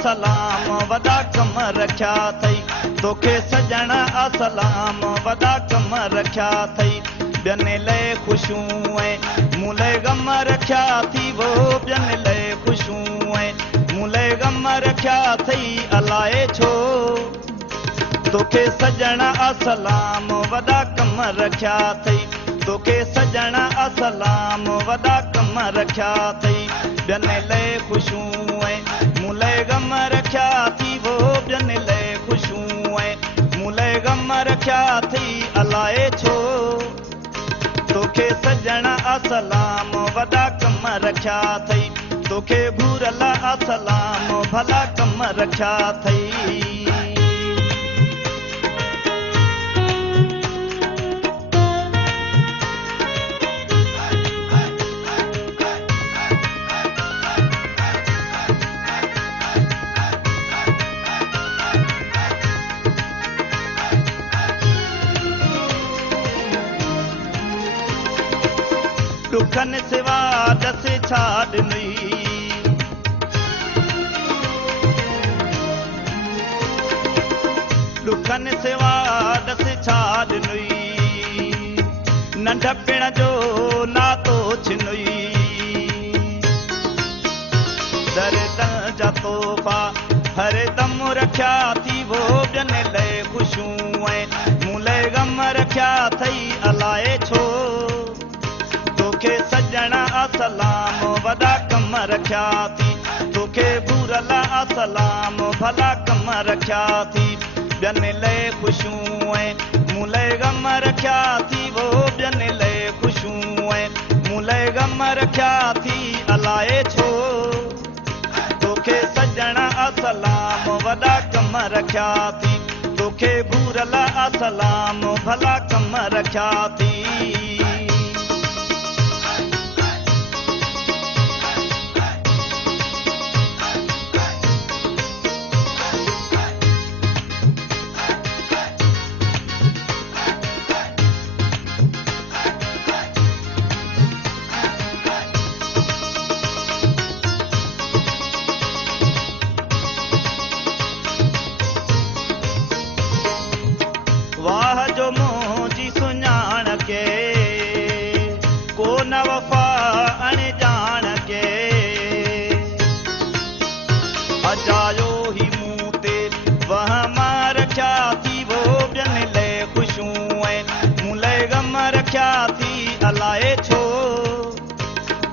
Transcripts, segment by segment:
असलाम वॾा कम रखिया अथई तोखे सजण असलाम वॾा कम रखिया अथई ॿियनि लाइ ख़ुशियूं ऐं मूं लाइ ग़म रखिया थी वो ॿियनि लाइ ख़ुशियूं ऐं मूं लाइ ग़म रखिया अथई अलाए छो तोखे सजण असलाम वॾा कम रखिया अथई तोखे सजण असलाम वॾा कम रखिया अथई ॿियनि लाइ ख़ुशियूं ऐं मूं लाइ ग़म रखिया थी वो ॿियनि लाइ ख़ुशियूं ऐं मूं लाइ ग़म रखिया अथई अलाए छो तोखे सजण असलाम वॾा कम रखिया अथई तोखे घूरल असलाम भला कम रखिया अथई दुखन सिवा दस छा ॾिनई दुखन सिवा दस छा ॾिनई नंढपिण जो नातो छिनई दर्द जा तोहफ़ा हर दम रखिया थी वो ॿियनि लाइ ख़ुशियूं ऐं मूं लाइ ग़म रखिया अथई अलाए छो तोखे सजण असलाम वॾा कम रखिया थी तोखे घूरल असलाम भला कम रखिया थी ॿियनि लाइ ख़ुशियूं ऐं मूं लाइ ग़म रखिया थी वो ॿियनि लाइ ख़ुशियूं ऐं मूं लाइ ग़म रखिया थी अलाए छो तोखे सजण असलाम वॾा कम रखिया थी तोखे घूरल असलाम भला कम रखिया थी वाह जो मुंहिंजी सुञाण के को न वफ़ा अणॼाण के अजायो ही मूं ते वहम रखिया थी वो ॿियनि लाइ ख़ुशियूं ऐं मूं लाइ ग़म रखिया थी अलाए छो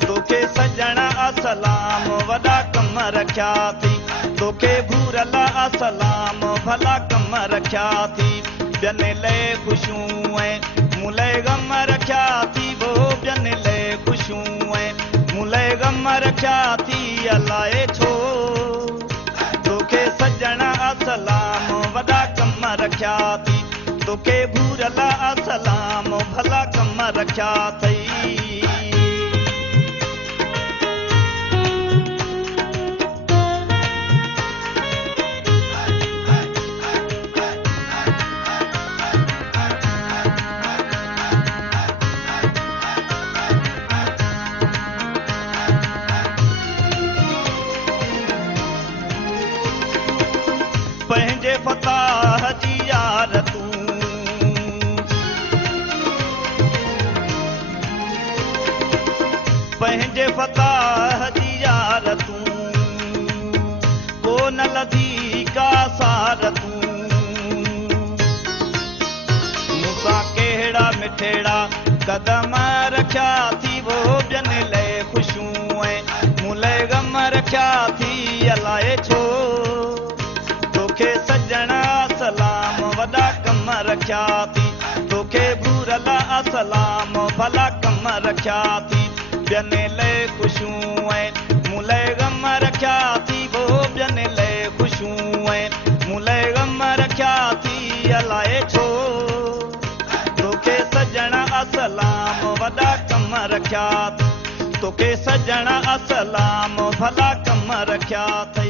तोखे सजण असलाम वॾा कम रखिया थी तोखे घूरल असलाम भला कम रखिया थी ॿियनि लाइ ख़ुशियूं ऐं मूं लाइ ग़म रखिया थी वो ॿियनि लाइ ख़ुशियूं ऐं मूं लाइ ग़म रखिया थी अलाए छो तोखे सजण असलाम वॾा कम रखिया थी तोखे घूरल असलाम भला कम रखिया अथई पंहिंजे फताह जी यार तूं पंहिंजे फताह जी यार तूं को न लधी का सार तूं मूंसां कहिड़ा मिठड़ा कदम रखिया थी वो ॿियनि लाइ ख़ुशियूं ऐं मूं लाइ ग़म रखिया थी अलाए छो तोखे सजण असलाम वॾा कम रखिया थी तोखे घूरल असलाम भला कम रखिया थी ॿियनि लाइ ख़ुशियूं ऐं मूं लाइ ग़म रखिया थी वो ॿियनि लाइ ख़ुशियूं ऐं मूं लाइ ग़म रखिया थी अलाए छो तोखे सजण असलाम वॾा कम रखिया तोखे सजण असलाम भला कम रखिया अथई